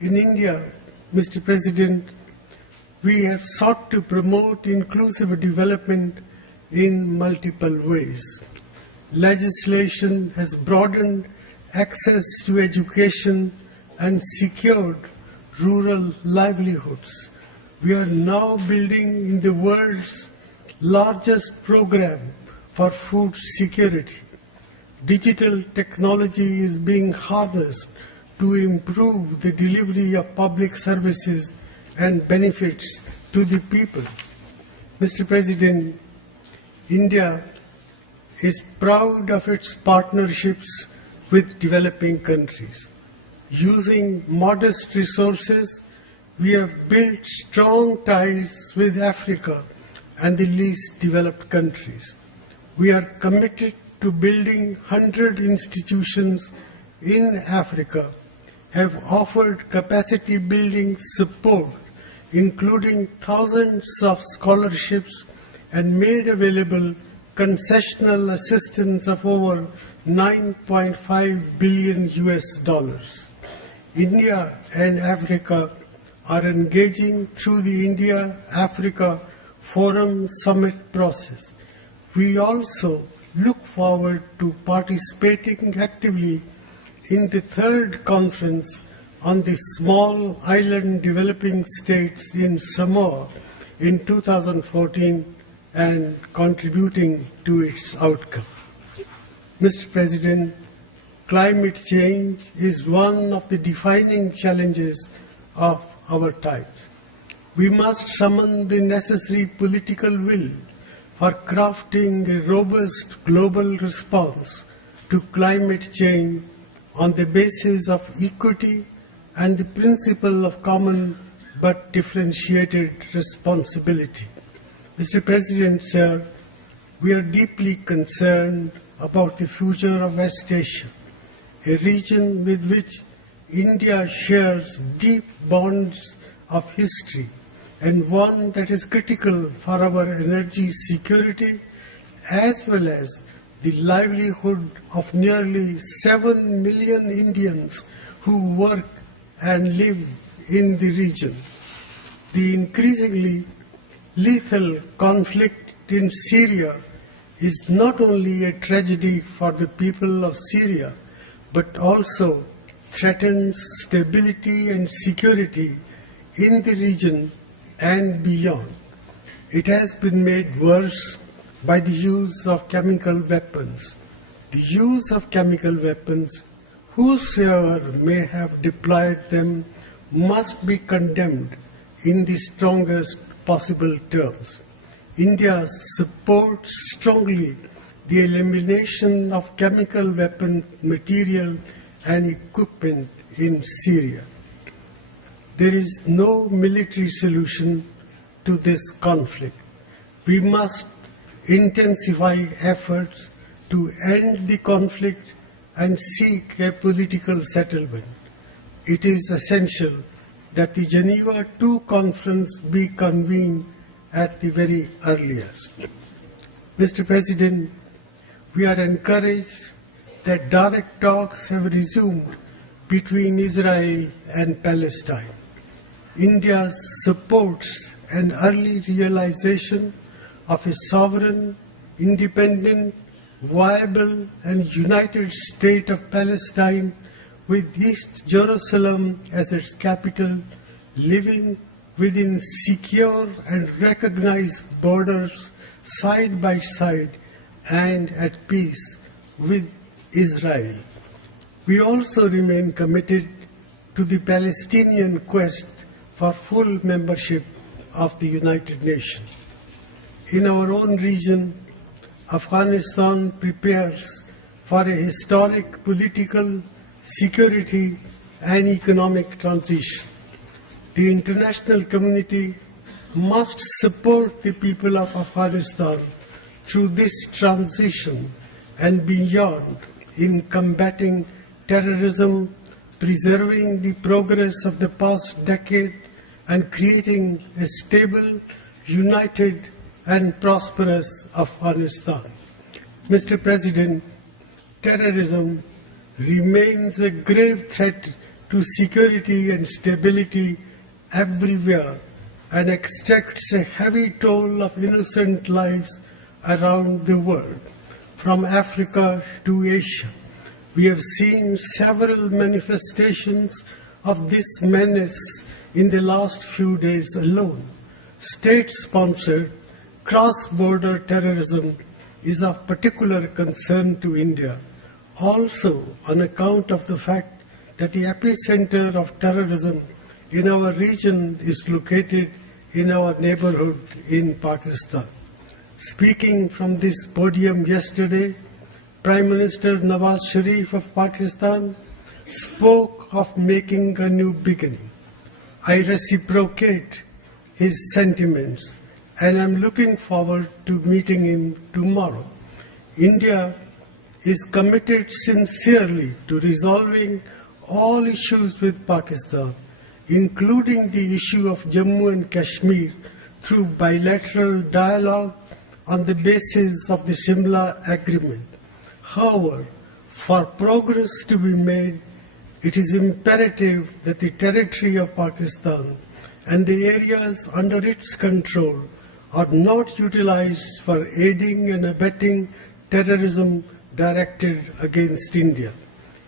In India, Mr. President, we have sought to promote inclusive development in multiple ways. Legislation has broadened access to education and secured rural livelihoods. We are now building in the world's largest program for food security. Digital technology is being harnessed to improve the delivery of public services and benefits to the people. Mr. President, India is proud of its partnerships with developing countries. Using modest resources, we have built strong ties with Africa and the least developed countries. We are committed to building 100 institutions in Africa, have offered capacity building support, including thousands of scholarships, and made available concessional assistance of over $9.5 billion. India and Africa are engaging through the India-Africa Forum Summit process. We also look forward to participating actively in the third conference on the small island developing states in Samoa in 2014 and contributing to its outcome. Mr. President, climate change is one of the defining challenges of our times. We must summon the necessary political will for crafting a robust global response to climate change on the basis of equity and the principle of common but differentiated responsibility. Mr. President, sir, we are deeply concerned about the future of West Asia, a region with which India shares deep bonds of history and one that is critical for our energy security as well as the livelihood of nearly 7 million Indians who work and live in the region. The increasingly lethal conflict in Syria is not only a tragedy for the people of Syria, but also threatens stability and security in the region and beyond. It has been made worse by the use of chemical weapons. The use of chemical weapons, whosoever may have deployed them, must be condemned in the strongest possible terms. India supports strongly the elimination of chemical weapon material and equipment in Syria. There is no military solution to this conflict. We must intensify efforts to end the conflict and seek a political settlement. It is essential that the Geneva II conference be convened at the very earliest. Mr. President, we are encouraged that direct talks have resumed between Israel and Palestine. India supports an early realization of a sovereign, independent, viable and united state of Palestine with East Jerusalem as its capital, living within secure and recognized borders side by side and at peace with Israel. We also remain committed to the Palestinian quest for full membership of the United Nations. In our own region, Afghanistan prepares for a historic political, security and economic transition. The international community must support the people of Afghanistan through this transition and beyond in combating terrorism, preserving the progress of the past decade, and creating a stable, united, and prosperous Afghanistan. Mr. President, terrorism remains a grave threat to security and stability everywhere and extracts a heavy toll of innocent lives around the world, from Africa to Asia. We have seen several manifestations of this menace in the last few days alone. State-sponsored cross-border terrorism is of particular concern to India, also on account of the fact that the epicenter of terrorism in our region is located in our neighborhood in Pakistan. Speaking from this podium yesterday, Prime Minister Nawaz Sharif of Pakistan spoke of making a new beginning. I reciprocate his sentiments and I'm looking forward to meeting him tomorrow. India is committed sincerely to resolving all issues with Pakistan, including the issue of Jammu and Kashmir, through bilateral dialogue on the basis of the Shimla Agreement. However, for progress to be made, it is imperative that the territory of Pakistan and the areas under its control are not utilized for aiding and abetting terrorism directed against India.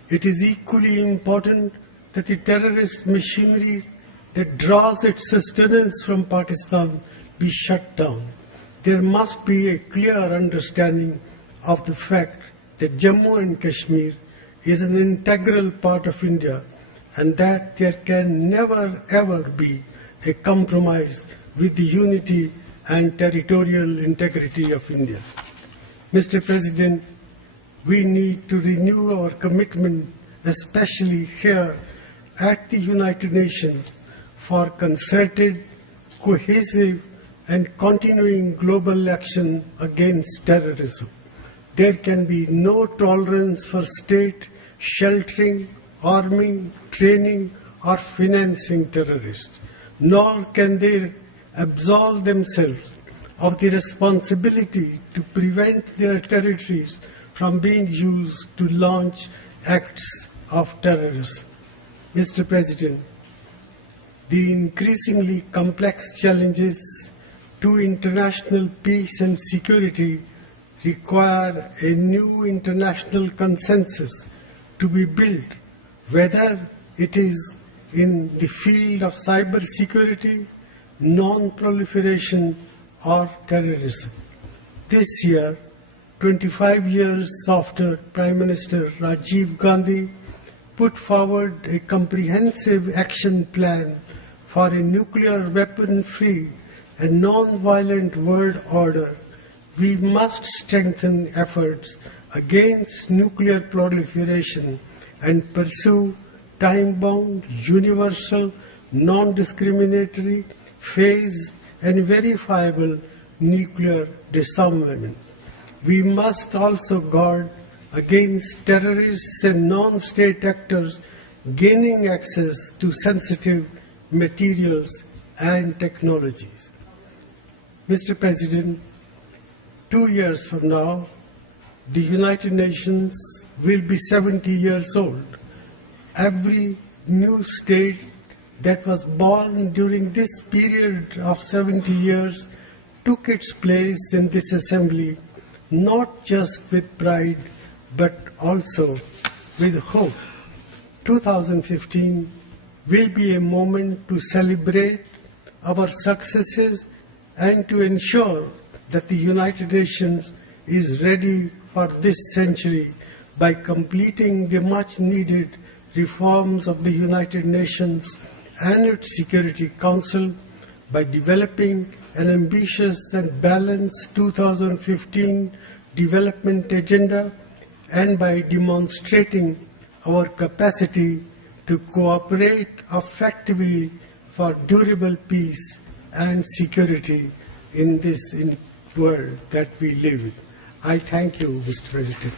It is equally important that the terrorist machinery that draws its sustenance from Pakistan be shut down. There must be a clear understanding of the fact that Jammu and Kashmir is an integral part of India and that there can never ever be a compromise with the unity and territorial integrity of India. Mr. President, we need to renew our commitment, especially here at the United Nations, for concerted, cohesive, and continuing global action against terrorism. There can be no tolerance for state sheltering, arming, training, or financing terrorists, nor can they absolve themselves of the responsibility to prevent their territories from being used to launch acts of terrorism. Mr. President, the increasingly complex challenges to international peace and security require a new international consensus to be built, whether it is in the field of cybersecurity, non-proliferation, or terrorism. This year, 25 years after Prime Minister Rajiv Gandhi put forward a comprehensive action plan for a nuclear weapon-free and non-violent world order, we must strengthen efforts against nuclear proliferation and pursue time-bound, universal, non-discriminatory, phased, and verifiable nuclear disarmament. We must also guard against terrorists and non-state actors gaining access to sensitive materials and technologies. Mr. President, 2 years from now, the United Nations will be 70 years old. Every new state that was born during this period of 70 years took its place in this assembly, not just with pride, but also with hope. 2015 will be a moment to celebrate our successes and to ensure that the United Nations is ready for this century by completing the much-needed reforms of the United Nations and its Security Council, by developing an ambitious and balanced 2015 development agenda, and by demonstrating our capacity to cooperate effectively for durable peace and security in this world that we live in. I thank you, Mr. President.